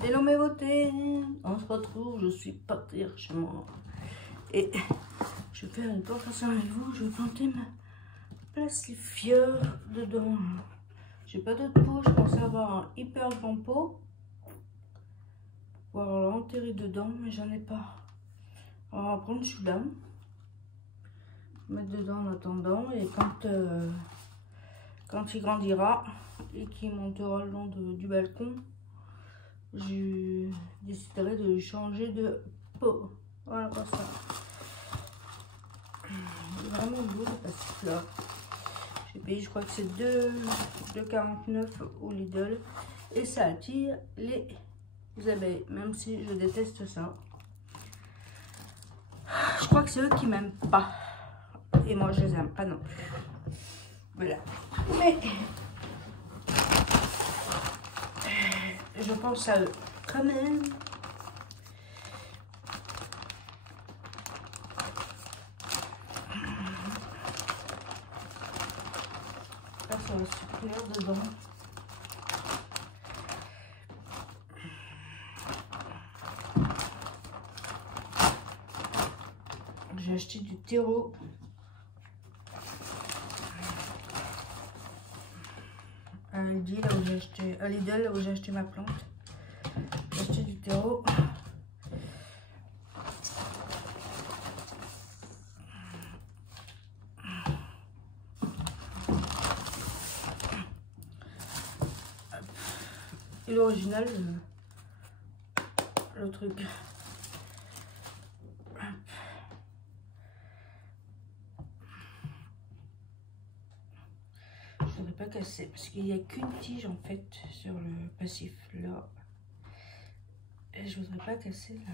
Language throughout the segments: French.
Hello mes beautés, on se retrouve, je suis partie chez moi et je vais faire une plantation avec vous. Je vais planter ma passiflore dedans. J'ai pas d'autre pot, je pensais avoir un hyper grand pot pour l'enterrer dedans, mais j'en ai pas. Alors on va prendre celui-là, mettre dedans en attendant, et quand il grandira et qu'il montera le long du balcon, je déciderai de changer de pot. Voilà, comme ça. Il est vraiment beau le passiflore. J'ai payé, je crois que c'est 2,49 au Lidl. Et ça attire les abeilles, même si je déteste ça. Je crois que c'est eux qui m'aiment pas. Et moi, je les aime pas non plus. Voilà. Mais je pense à eux quand même. Là, ça va super dedans. J'ai acheté du terreau. À Lidl, là où j'ai acheté ma plante. J'ai acheté du terreau. Et l'original, le truc. Je voudrais pas casser parce qu'il n'y a qu'une tige en fait sur le passiflore. Et je voudrais pas casser là.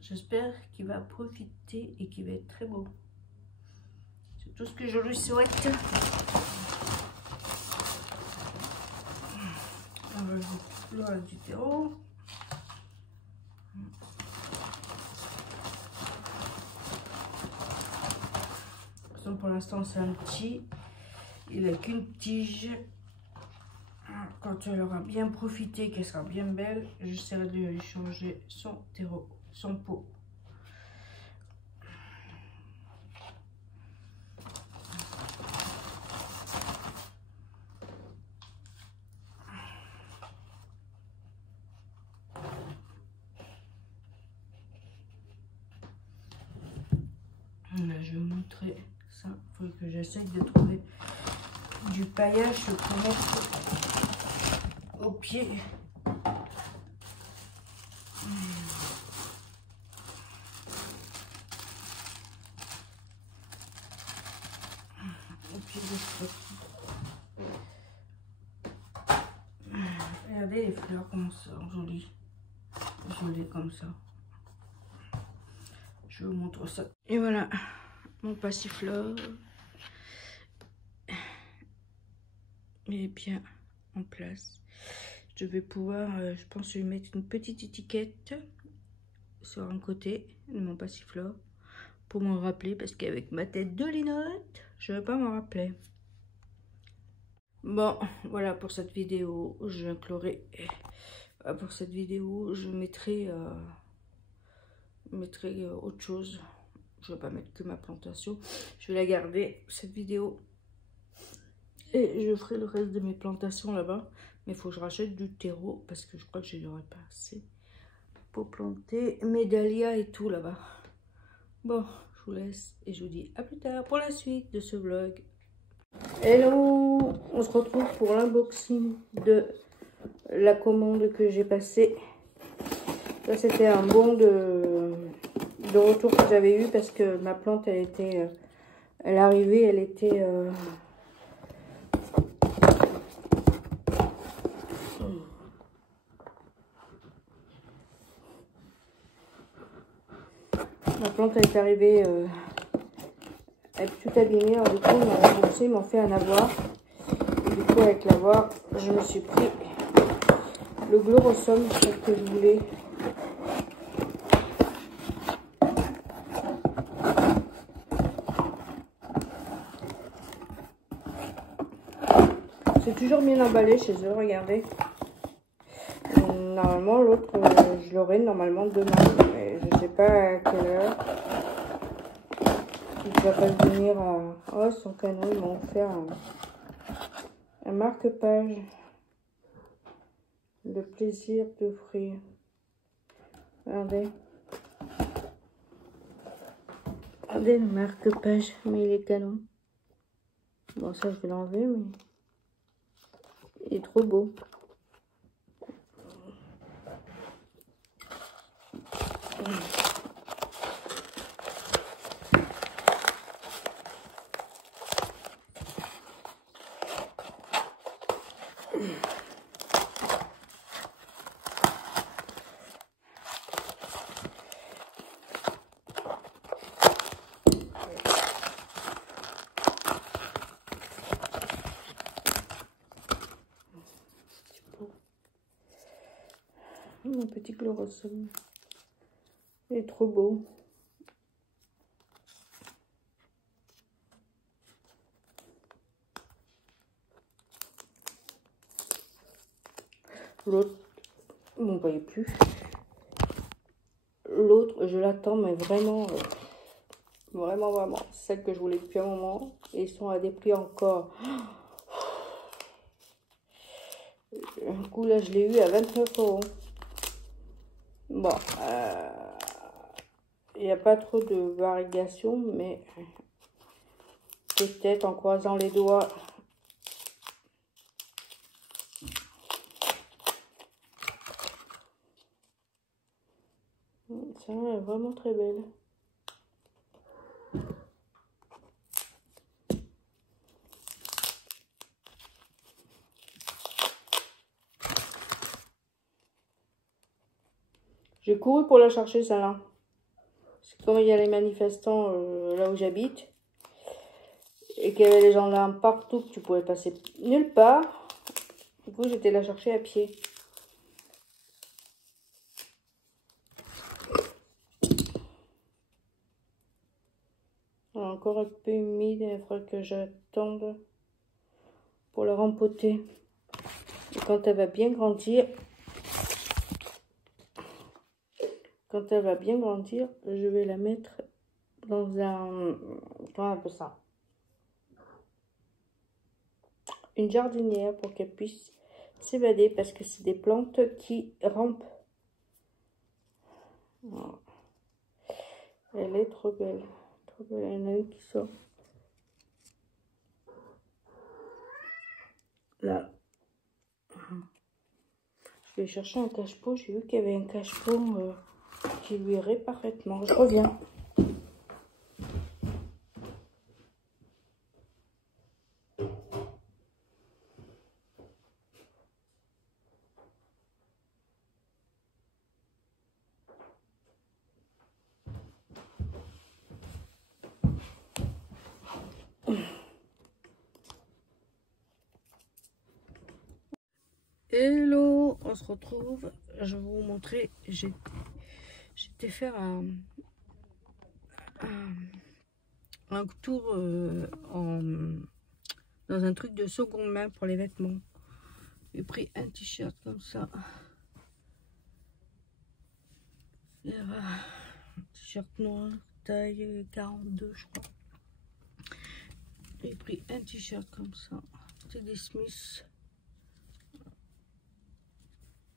J'espère qu'il va profiter et qu'il va être très beau. C'est tout ce que je lui souhaite. On va ajouter le reste du terreau. Pour l'instant, c'est un petit. Il n'a qu'une tige. Quand elle aura bien profité, qu'elle sera bien belle, j'essaierai de lui changer son terreau, son pot. Là, je vais vous montrer ça. Il faut que j'essaye de trouver du paillage pour mettre au pied. Au pied de ce. Regardez les fleurs comme ça, jolies. Jolies comme ça. Je vous montre ça. Et voilà, mon passiflore est bien en place. Je vais pouvoir, je pense, lui mettre une petite étiquette sur un côté de mon passiflore pour m'en rappeler, parce qu'avec ma tête de linotte, je ne vais pas m'en rappeler. Bon, voilà pour cette vidéo. Je inclurai pour cette vidéo, je mettrai autre chose. Je vais pas mettre que ma plantation. Je vais la garder, cette vidéo. Et je ferai le reste de mes plantations là-bas. Mais il faut que je rachète du terreau parce que je crois que je n'aurai pas assez pour planter mes dahlias et tout là-bas. Bon, je vous laisse et je vous dis à plus tard pour la suite de ce vlog. Hello, on se retrouve pour l'unboxing de la commande que j'ai passée Ça, c'était un bon de retour que j'avais eu parce que ma plante, elle était... elle arrivait, elle était... ma plante, elle est arrivée... elle est tout abîmée. Alors, du coup, ils m'ont remboursé, ils m'ont fait un avoir. Et du coup, avec l'avoir, je me suis pris le Glorosum, celle que je voulais. C'est toujours bien emballé chez eux, regardez. Normalement, l'autre, je l'aurai normalement demain. Mais je sais pas à quelle heure. Il va pas venir à... Oh, son canon, ils m'ont offert un marque-page. Le plaisir d'offrir. Regardez. Regardez le marque-page. Mais il est canon. Bon, ça, je vais l'enlever, mais... il est trop beau. Mon petit Glorosum. Il est trop beau. L'autre, vous ne voyez plus. L'autre, je l'attends, mais vraiment, vraiment. Celle que je voulais depuis un moment. Et ils sont à des prix encore. Un coup, là, je l'ai eu à 29 €. Bon, il n'y a pas trop de variation, mais peut-être en croisant les doigts. Ça est vraiment très belle. J'ai couru pour la chercher, celle-là. Comme il y a les manifestants là où j'habite, et qu'il y avait les gendarmes partout, que tu pouvais passer nulle part, du coup j'étais la chercher à pied. Alors, encore un peu humide, il faudra que j'attende pour la rempoter. Et quand elle va bien grandir, je vais la mettre dans un... comment on appelle ça? Une jardinière pour qu'elle puisse s'évader parce que c'est des plantes qui rampent. Voilà. Elle est trop belle. Trop belle. Il y en a une qui sort. Là. Je vais chercher un cache-pot. J'ai vu qu'il y avait un cache-pot qui lui irait parfaitement. Je reviens. Hello, on se retrouve. Je vais vous montrer. J'étais faire un tour dans un truc de seconde main pour les vêtements. J'ai pris un t-shirt comme ça. Un t-shirt noir, taille 42, je crois. J'ai pris un t-shirt comme ça. C'est des Smiths.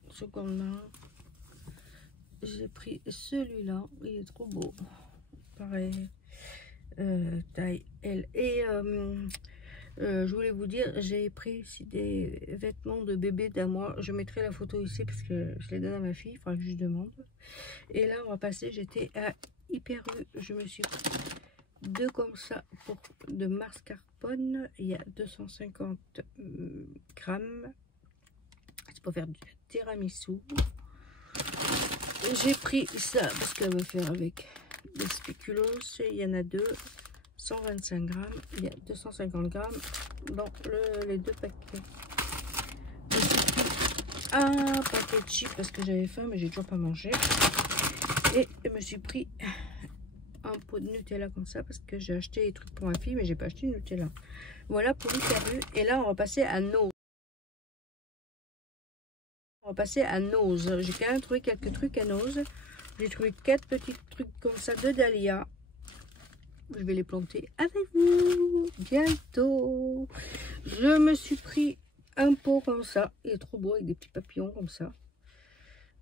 Seconde main. J'ai pris celui-là. Il est trop beau. Pareil. Taille L. Et Je voulais vous dire, j'ai pris ici des vêtements de bébé d'un mois. Je mettrai la photo ici parce que je les donne à ma fille. Il faudra que je lui demande. Et là, on va passer. J'étais à Hyper U. Je me suis pris deux comme ça de mascarpone. Il y a 250 grammes. C'est pour faire du tiramisu. J'ai pris ça parce qu'elle veut faire avec des spéculoos. Il y en a deux. 125 grammes, il y a 250 grammes dans les deux paquets. Un paquet de chips parce que j'avais faim mais j'ai toujours pas mangé. Et je me suis pris un pot de Nutella comme ça parce que j'ai acheté des trucs pour ma fille mais j'ai pas acheté de Nutella. Voilà pour Hyper U. Et là on va passer à Nose. J'ai quand même trouvé quelques trucs à Nose. J'ai trouvé 4 petits trucs comme ça de Dahlia. Je vais les planter avec vous bientôt. Je me suis pris un pot comme ça. Il est trop beau avec des petits papillons comme ça.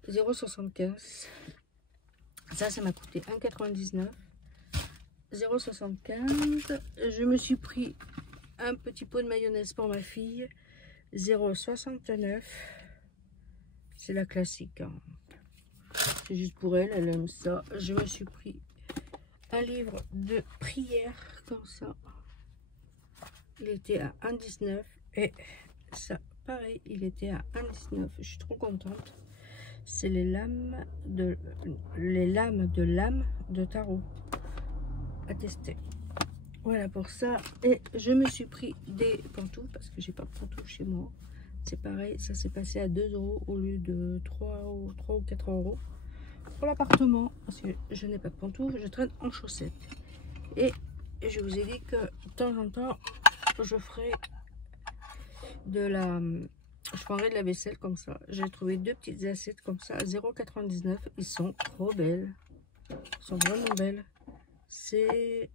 0,75. Ça m'a coûté 1,99. 0,75. Je me suis pris un petit pot de mayonnaise pour ma fille. 0,69. C'est la classique. Hein. C'est juste pour elle. Elle aime ça. Je me suis pris un livre de prière comme ça. Il était à 1,19 et ça pareil il était à 1,19. Je suis trop contente. C'est les lames de l'âme de tarot à tester. Voilà pour ça. Et je me suis pris des pantoufles parce que j'ai pas de pantoufles chez moi. C'est pareil, ça s'est passé à 2 € au lieu de 3 ou 4 € pour l'appartement parce que je n'ai pas de pantoufles, je traîne en chaussettes. Et je vous ai dit que de temps en temps je ferai je prendrai de la vaisselle comme ça. J'ai trouvé deux petites assiettes comme ça à 0,99. Ils sont trop belles, ils sont vraiment belles. C'est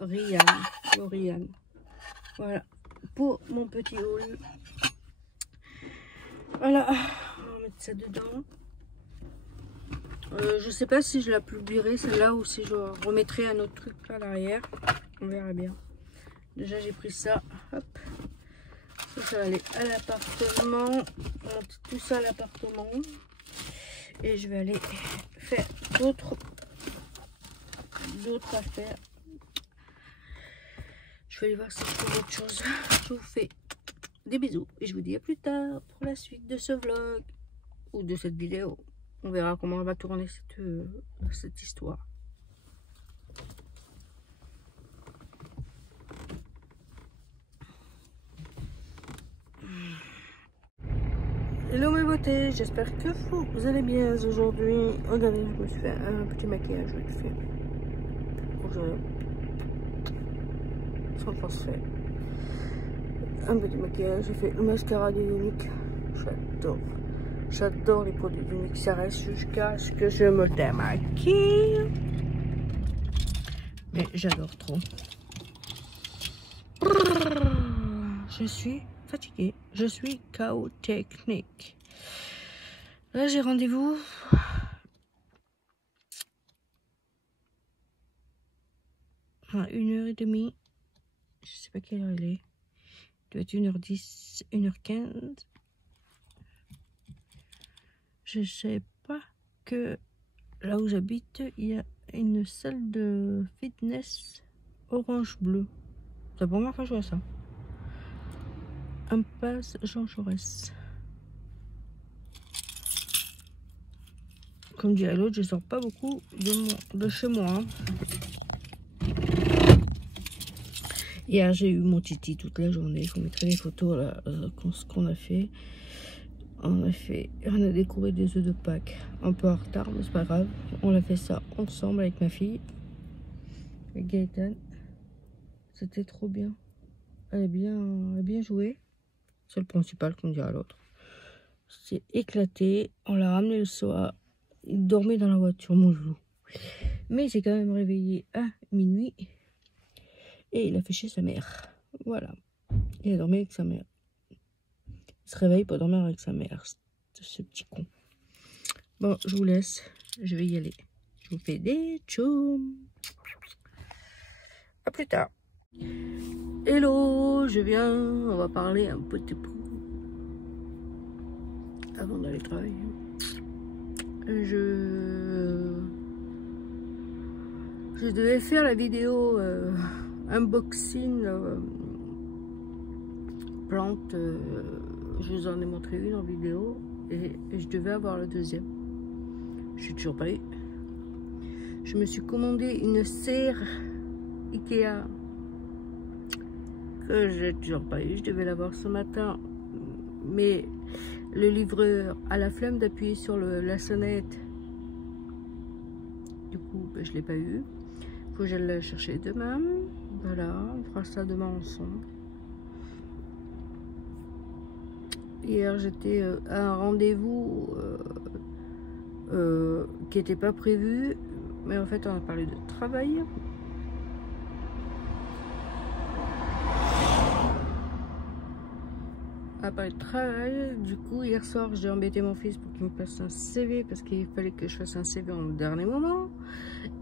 l'Oriane. Voilà pour mon petit haul. Voilà, on va mettre ça dedans. Je sais pas si je la publierai celle-là ou si je remettrai un autre truc là à l'arrière. On verra bien. Déjà j'ai pris ça. Hop. Ça va aller à l'appartement. On monte tout ça à l'appartement. Et je vais aller faire d'autres affaires. Je vais aller voir si je trouve autre chose. Je vous fais des bisous. Et je vous dis à plus tard pour la suite de ce vlog. Ou de cette vidéo. On verra comment on va tourner cette histoire. Hello mes beautés, j'espère que vous allez bien aujourd'hui. Regardez, je me suis fait un petit maquillage vite fait. Sans transfert. Un petit maquillage, j'ai fait le mascara de Unique. J'adore les produits d'Unique, ça reste jusqu'à ce que je me démaquille. Mais j'adore trop. Je suis fatiguée, je suis KO technique. Là j'ai rendez-vous à 1h30. Je sais pas quelle heure il est. Il doit être 1h10, 1h15. Je sais pas que là où j'habite, il y a une salle de fitness orange-bleu. C'est la première fois que je vois ça. Impasse Jean Jaurès. Comme dirait l'autre, je sors pas beaucoup de chez moi. Hein. Hier, j'ai eu mon titi toute la journée. Je vous mettrai les photos là, ce qu'on a fait. On a découvert des œufs de Pâques. Un peu en retard, mais c'est pas grave. On a fait ça ensemble avec ma fille. Avec Gaëtan. C'était trop bien. Elle a bien joué. C'est le principal, comme dirait l'autre. C'est éclaté. On l'a ramené le soir. Il dormait dans la voiture, mon joujou. Mais il s'est quand même réveillé à minuit. Et il a fait chez sa mère. Voilà. Il a dormi avec sa mère. Il se réveille pour dormir avec sa mère. Ce petit con. Bon, je vous laisse. Je vais y aller. Je vous fais des tchoum. À plus tard. Hello, je viens, on va parler un petit peu avant d'aller travailler. Je devais faire la vidéo unboxing plante, je vous en ai montré une en vidéo et je devais avoir la deuxième. Je suis toujours pas eu. Je me suis commandé une serre Ikea que j'ai toujours pas eu. Je devais l'avoir ce matin, mais le livreur a la flemme d'appuyer sur la sonnette. Du coup, ben, je l'ai pas eu. Faut que j'aille la chercher demain. Voilà, on fera ça demain ensemble. Hier, j'étais à un rendez-vous qui n'était pas prévu, mais en fait, on a parlé de travail. On a parlé de travail. Du coup, hier soir, j'ai embêté mon fils pour qu'il me fasse un CV parce qu'il fallait que je fasse un CV en dernier moment.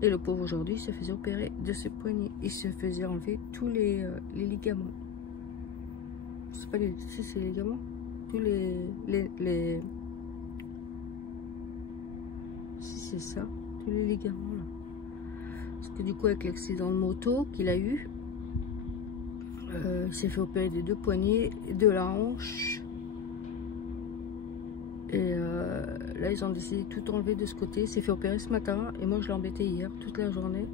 Et le pauvre aujourd'hui, il se faisait opérer de ses poignets. Il se faisait enlever tous les ligaments. C'est pas les ligaments. Tous les si c'est ça, tous les ligaments là. Parce que du coup, avec l'accident de moto qu'il a eu, il s'est fait opérer des deux poignets, de la hanche. Et là, ils ont décidé de tout enlever de ce côté. Il s'est fait opérer ce matin. Et moi, je l'ai embêté hier, toute la journée.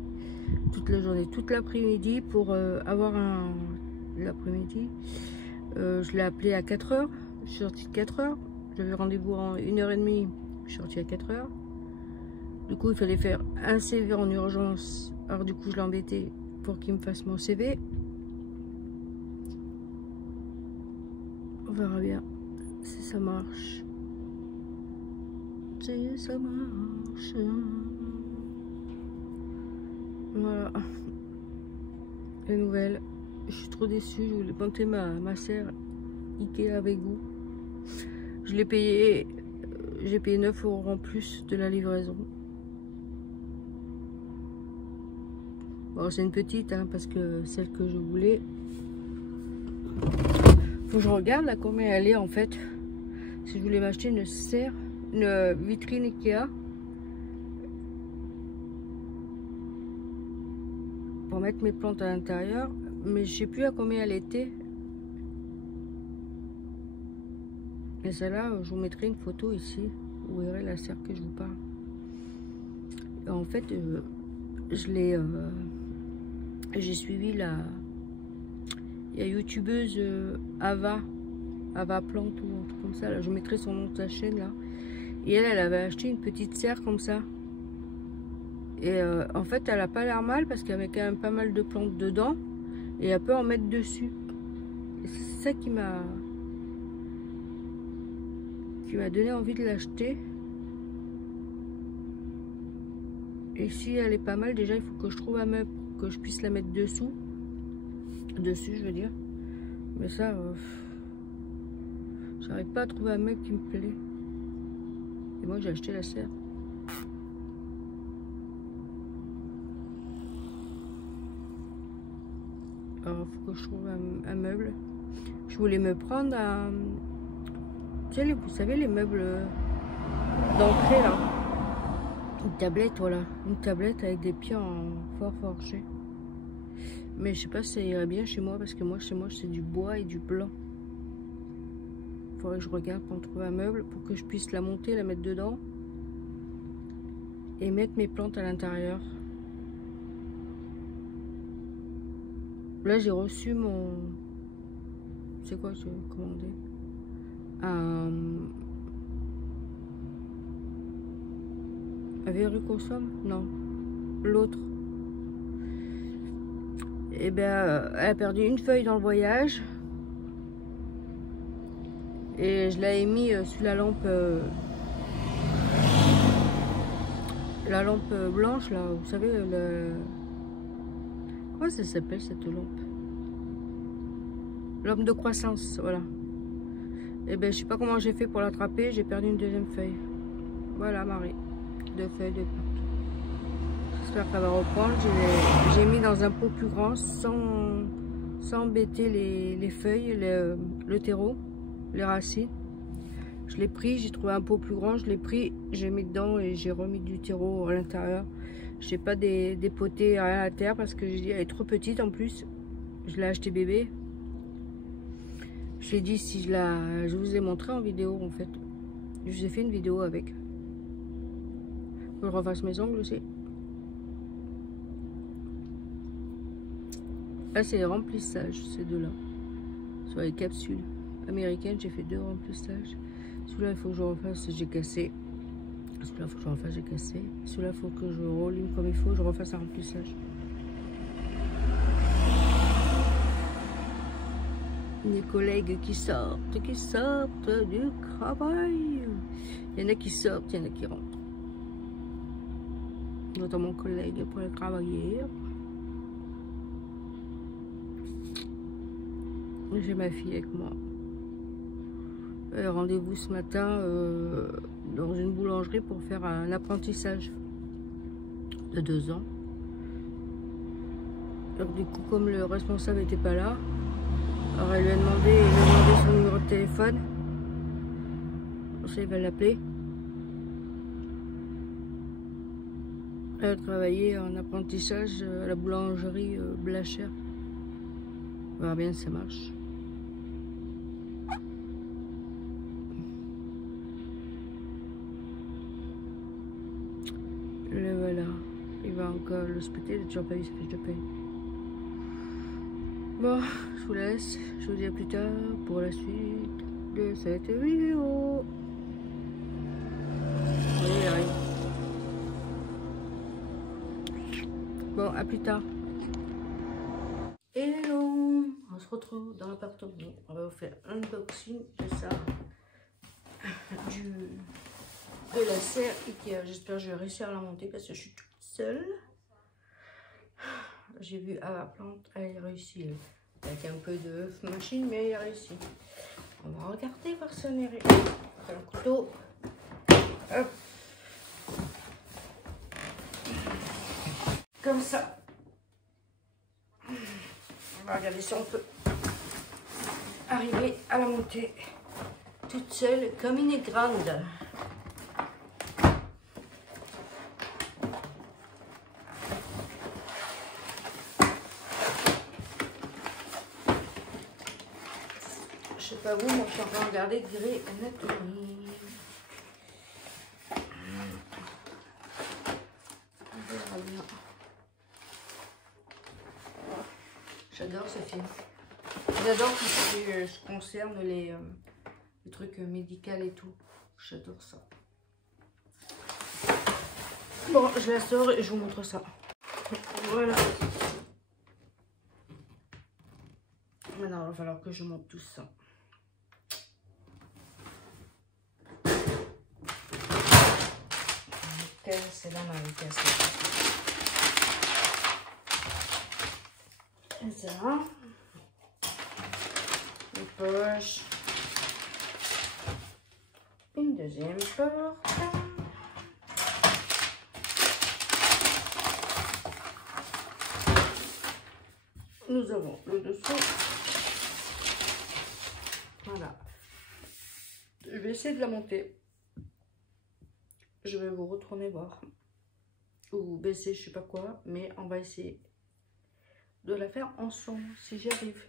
Toute l'après-midi pour avoir un... L'après-midi, je l'ai appelé à 4 h. Je suis sortie de 4 h. J'avais rendez-vous en 1h30. Je suis sortie à 4 h. Du coup, il fallait faire un CV en urgence. Alors du coup, je l'ai embêté pour qu'il me fasse mon CV. On verra bien si ça marche. Si ça marche. Voilà. Les nouvelles. Je suis trop déçue. Je voulais monter ma serre Ikea avec vous. Je l'ai payé. J'ai payé 9 € en plus de la livraison. Bon, c'est une petite, hein, parce que celle que je voulais. Faut que je regarde là combien elle est en fait. Si je voulais m'acheter une serre, une vitrine Ikea pour mettre mes plantes à l'intérieur, mais je sais plus à combien elle était. Et celle-là, je vous mettrai une photo ici. Vous verrez la serre que je vous parle. Et en fait, je l'ai, j'ai suivi la youtubeuse Ava Plante ou un truc comme ça. Là, je mettrai son nom de sa chaîne là. Et elle avait acheté une petite serre comme ça. Et en fait, elle a pas l'air mal parce qu'il y avait quand même pas mal de plantes dedans. Et elle peut en mettre dessus. C'est ça qui m'a donné envie de l'acheter. Et si elle est pas mal, déjà il faut que je trouve un meuble que je puisse la mettre dessus, je veux dire. Mais ça, j'arrive pas à trouver un meuble qui me plaît. Et moi j'ai acheté la serre. Alors il faut que je trouve un meuble. Je voulais me prendre un... Tu sais, vous savez les meubles d'entrée là. Une tablette, voilà. Une tablette avec des pieds en fer forgé. Mais je sais pas si ça irait bien chez moi parce que moi, chez moi, c'est du bois et du blanc. Il faudrait que je regarde pour me trouver un meuble pour que je puisse la monter, la mettre dedans. Et mettre mes plantes à l'intérieur. Là, j'ai reçu mon... C'est quoi que j'ai commandé? Consomme? Non. L'autre. Et ben, elle a perdu une feuille dans le voyage. Et je l'avais mis sous la lampe blanche là, vous savez comment ça s'appelle cette lampe? Lampe de croissance, voilà. Et ben je sais pas comment j'ai fait pour l'attraper, j'ai perdu une deuxième feuille. Voilà Marie, 2 feuilles de plantes. J'espère qu'elle va reprendre. J'ai mis dans un pot plus grand sans embêter les feuilles, le terreau, les racines. Je l'ai pris, j'ai trouvé un pot plus grand, je l'ai pris, j'ai mis dedans et j'ai remis du terreau à l'intérieur. Je n'ai pas dépoté rien à terre parce que j'ai dit elle est trop petite en plus. Je l'ai acheté bébé. Je l'ai dit si je vous ai montré en vidéo en fait. Je vous ai fait une vidéo avec. Faut que je refasse mes ongles aussi. Là c'est les remplissages, ces deux-là. Sur les capsules américaines, j'ai fait 2 remplissages. Celui-là, il faut que je refasse, j'ai cassé. Celui-là, il faut que je refasse, j'ai cassé. Celui-là, il faut que je relume comme il faut, je refasse un remplissage. Les collègues qui sortent du travail. Il y en a qui sortent, il y en a qui rentrent. Notamment mon collègue pour aller travailler. J'ai ma fille avec moi. Rendez-vous ce matin dans une boulangerie pour faire un apprentissage de 2 ans. Donc du coup, comme le responsable n'était pas là, alors elle lui a demandé son numéro de téléphone. Ça, il va l'appeler. Elle a travaillé en apprentissage à la boulangerie Blacher. On verra bien si ça marche. Le voilà. Il va encore le splitter, il n'a toujours pas eu sa fiche de paye. Bon, je vous laisse. Je vous dis à plus tard pour la suite de cette vidéo. Oui, arrive. Bon, à plus tard. Hello, on se retrouve dans l'appartement. On va vous faire un unboxing de ça. De la serre Ikea. J'espère que je vais réussir à la monter parce que je suis toute seule. J'ai vu à la plante, elle a réussi avec un peu de machine, mais elle a réussi. On va regarder voir si on est réussi. Un couteau. Hop. Comme ça. On va regarder si on peut arriver à la monter toute seule comme une grande. Je sais pas vous, moi je suis en train de regarder Grey Anatomy. On verra bien. J'adore ce film. J'adore tout ce qui concerne les trucs médicaux et tout. J'adore ça. Bon, je la sors et je vous montre ça. Voilà. Maintenant, il va falloir que je monte tout ça. C'est là ma casse. Ça. Une poche. Une deuxième porte. Nous avons le dessous. Voilà. Je vais essayer de la monter. Je vais vous retourner voir. Ou baisser, je sais pas quoi. Mais on va essayer de la faire ensemble si j'y arrive.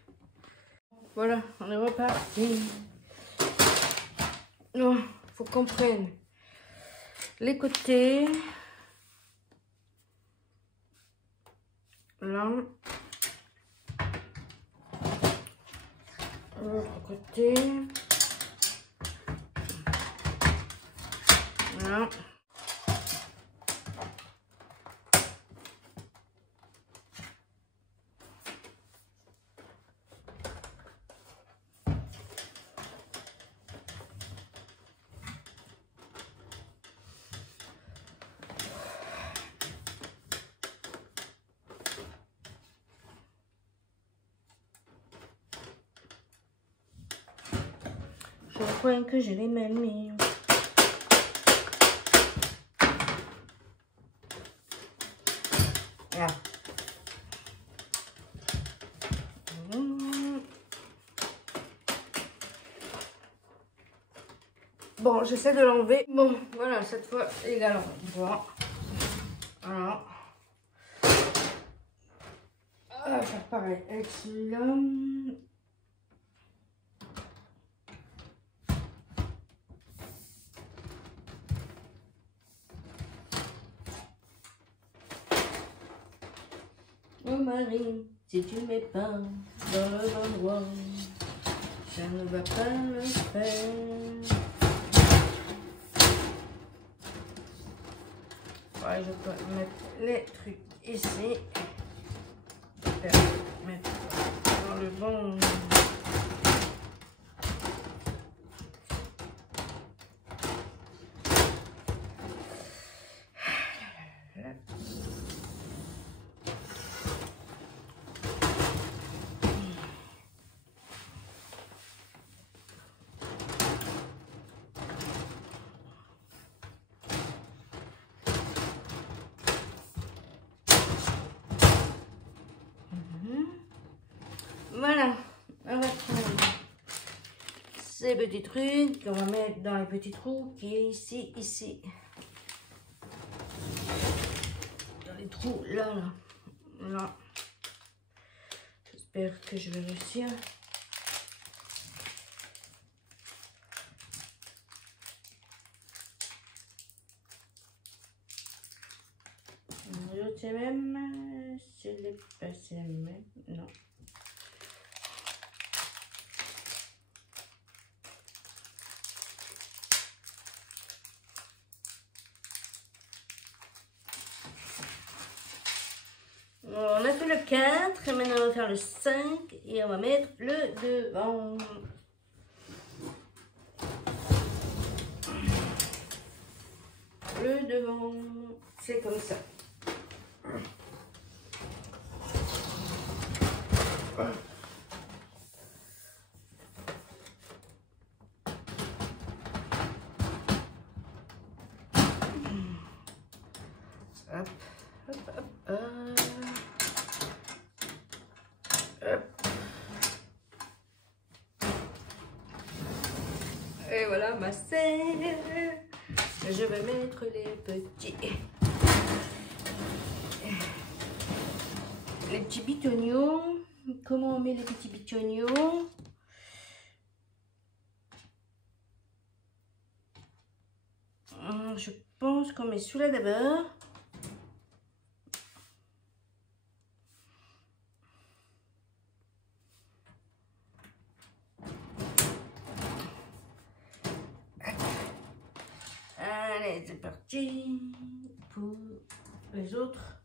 Voilà, on est reparti. Non, faut qu'on prenne les côtés. Là. L'autre côté. Voilà. Je crois que je l'ai mal mis. Bon, j'essaie de l'enlever. Bon, voilà, cette fois, il est à l'endroit. Voilà. On va faire pareil avec celui-là. Oh Marie, si tu ne mets pas dans le bon endroit, ça ne va pas le faire. Ouais, je peux mettre les trucs ici. Mettre dans le bon. Voilà, on va prendre ces petits trucs qu'on va mettre dans les petits trous qui est ici. Dans les trous, là. J'espère que je vais réussir. Je sais même, je l'ai passé même, non. On a fait le 4, et maintenant on va faire le 5 et on va mettre le devant. Le devant, c'est comme ça. Hop, hop, hop, hop. Et voilà ma serre. Je vais mettre les petits bitonniaux. Comment on met les petits bitonniaux? Je pense qu'on met celui-là d'abord. Allez, c'est parti pour les autres.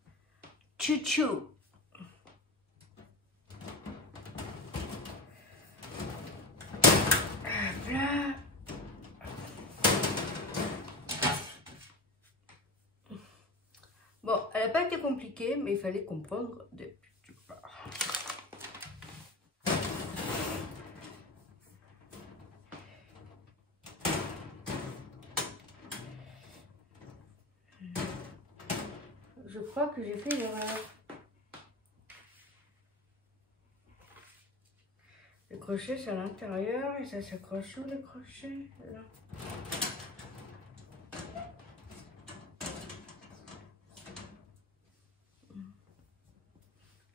Chouchou. Voilà. Bon, elle n'a pas été compliquée, mais il fallait comprendre depuis le départ. Je crois que j'ai fait une erreur. Le crochet, c'est à l'intérieur et ça s'accroche sur le crochet. Là.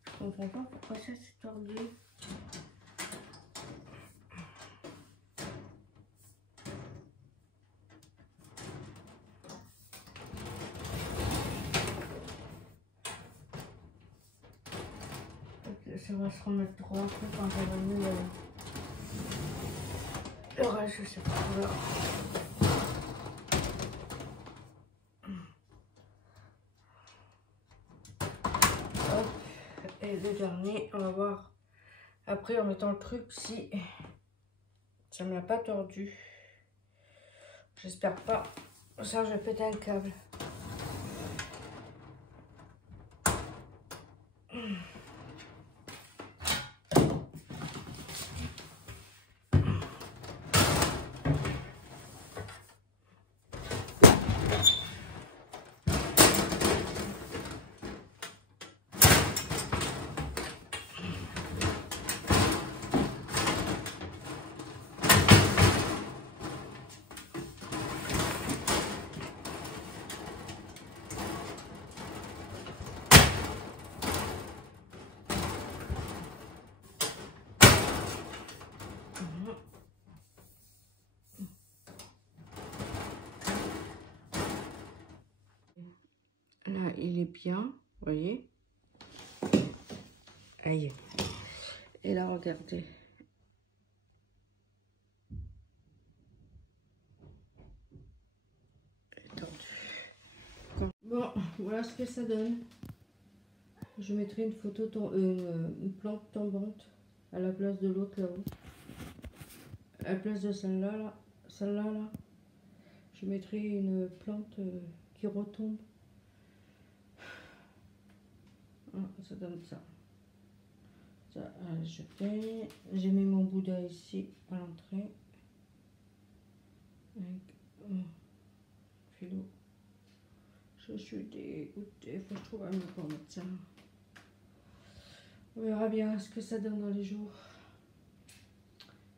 Je comprends pas pourquoi ça s'est tordu. Ça va se remettre droit après quand ça va mieux. Le reste, je sais pas. Voilà. Hop. Et le dernier, on va voir après en mettant le truc si ça me l'a pas tordu. J'espère pas. Ça, je vais péter un câble. il est bien, vous voyez. Aïe. Et là, regardez. Bon, voilà ce que ça donne. Je mettrai une photo, une plante tombante à la place de l'autre là-haut. À la place de celle-là, là, je mettrai une plante qui retombe. Ah, ça donne ça. Ça a jeté. J'ai mis mon Bouddha ici à l'entrée. Avec philo. Je suis dégoûtée. Faut que je trouve un mieux pour mettre ça. On verra bien ce que ça donne dans les jours.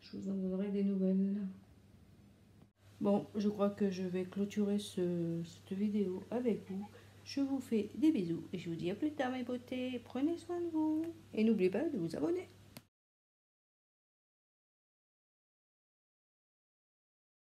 Je vous en donnerai des nouvelles. Bon, je crois que je vais clôturer cette vidéo avec vous. Je vous fais des bisous et je vous dis à plus tard mes beautés. Prenez soin de vous. Et n'oubliez pas de vous abonner.